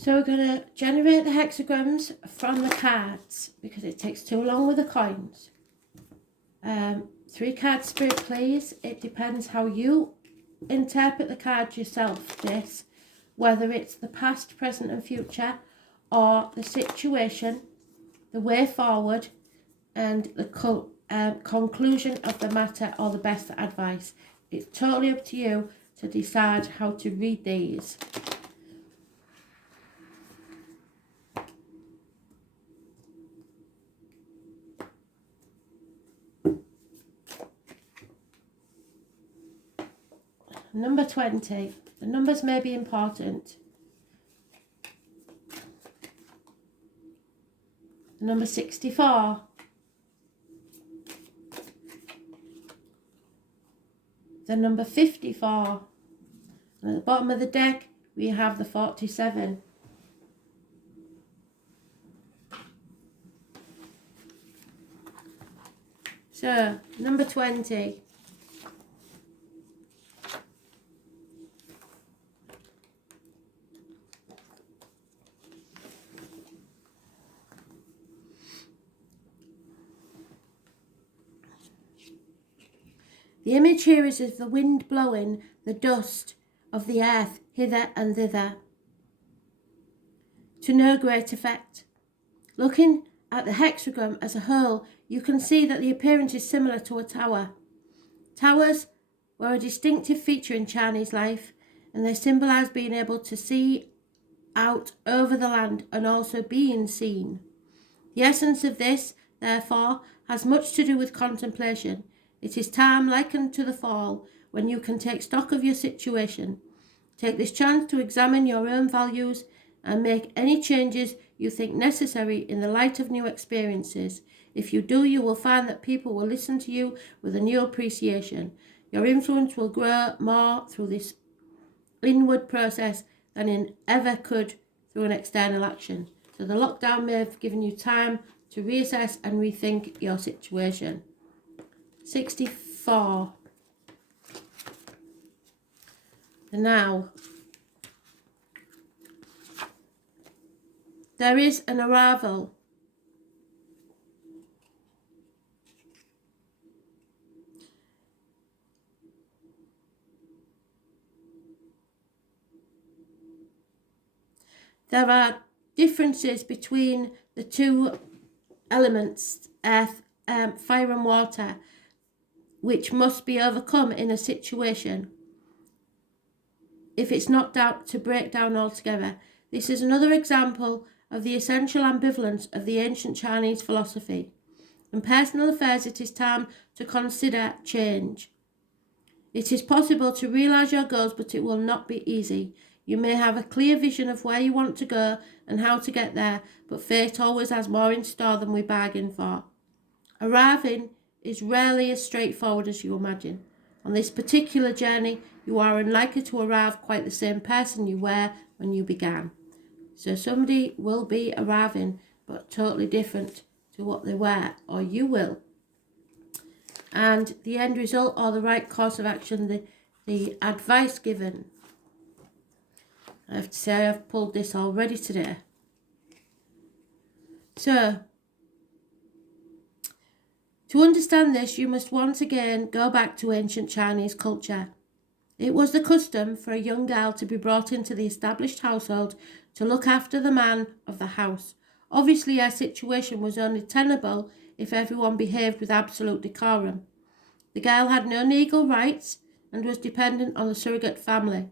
So we're going to generate the hexagrams from the cards because it takes too long with the coins. 3 cards, Spirit, please. It depends how you interpret the cards yourself, this. Whether it's the past, present and future, or the situation, the way forward, and the conclusion of the matter, or the best advice. It's totally up to you to decide how to read these. Number 20. The numbers may be important. Number 64. The number 54. And at the bottom of the deck, we have the 47. So, number 20. The image here is of the wind blowing the dust of the earth hither and thither, to no great effect. Looking at the hexagram as a whole, you can see that the appearance is similar to a tower. Towers were a distinctive feature in Chinese life, and they symbolise being able to see out over the land and also being seen. The essence of this, therefore, has much to do with contemplation. It is time likened to the fall, when you can take stock of your situation. Take this chance to examine your own values and make any changes you think necessary in the light of new experiences. If you do, you will find that people will listen to you with a new appreciation. Your influence will grow more through this inward process than it ever could through an external action. So the lockdown may have given you time to reassess and rethink your situation. 64. And now, there is an arrival. There are differences between the two elements, earth, fire and water, which must be overcome in a situation if it's not to break down altogether. This is another example of the essential ambivalence of the ancient Chinese philosophy. In personal affairs, it is time to consider change. It is possible to realise your goals, but it will not be easy. You may have a clear vision of where you want to go and how to get there, but fate always has more in store than we bargain for. Arriving is rarely as straightforward as you imagine. On this particular journey, you are unlikely to arrive quite the same person you were when you began. So somebody will be arriving, but totally different to what they were, or you will. And the end result, or the right course of action, the advice given. I have to say I've pulled this already today. So, to understand this, you must once again go back to ancient Chinese culture. It was the custom for a young girl to be brought into the established household to look after the man of the house. Obviously, her situation was only tenable if everyone behaved with absolute decorum. The girl had no legal rights and was dependent on the surrogate family.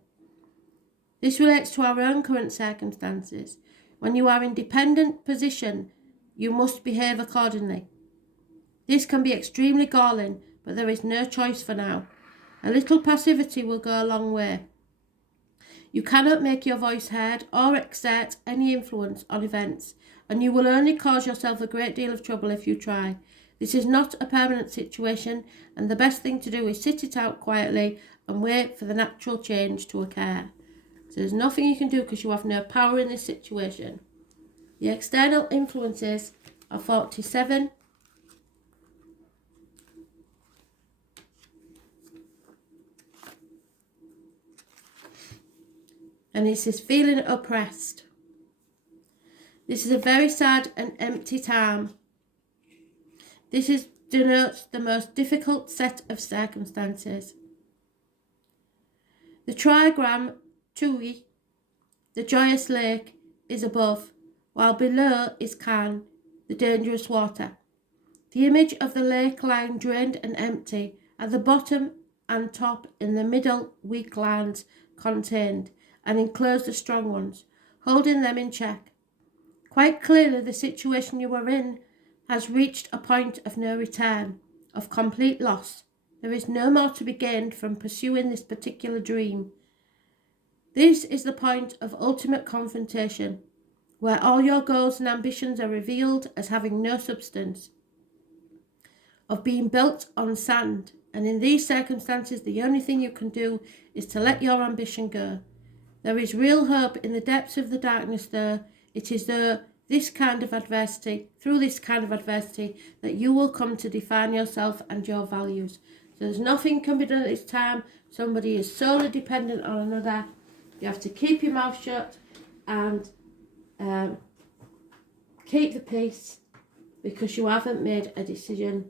This relates to our own current circumstances. When you are in dependent position, you must behave accordingly. This can be extremely galling, but there is no choice for now. A little passivity will go a long way. You cannot make your voice heard or exert any influence on events, and you will only cause yourself a great deal of trouble if you try. This is not a permanent situation, and the best thing to do is sit it out quietly and wait for the natural change to occur. So there's nothing you can do because you have no power in this situation. The external influences are 47. And it's this feeling oppressed. This is a very sad and empty time. Denotes the most difficult set of circumstances. The trigram Chui, the joyous lake, is above, while below is Can, the dangerous water. The image of the lake lying drained and empty, at the bottom and top, in the middle weak lines contained, and enclosed the strong ones, holding them in check. Quite clearly the situation you are in has reached a point of no return, of complete loss. There is no more to be gained from pursuing this particular dream. This is the point of ultimate confrontation, where all your goals and ambitions are revealed as having no substance, of being built on sand, and in these circumstances the only thing you can do is to let your ambition go. There is real hope in the depths of the darkness, though. It is through this kind of adversity, that you will come to define yourself and your values. So there's nothing can be done at this time. Somebody is solely dependent on another. You have to keep your mouth shut and keep the peace, because you haven't made a decision.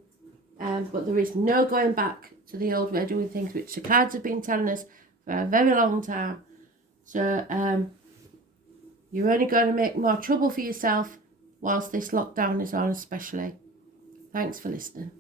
But there is no going back to the old way of doing things, which the cards have been telling us for a very long time. So you're only going to make more trouble for yourself whilst this lockdown is on, especially. Thanks for listening.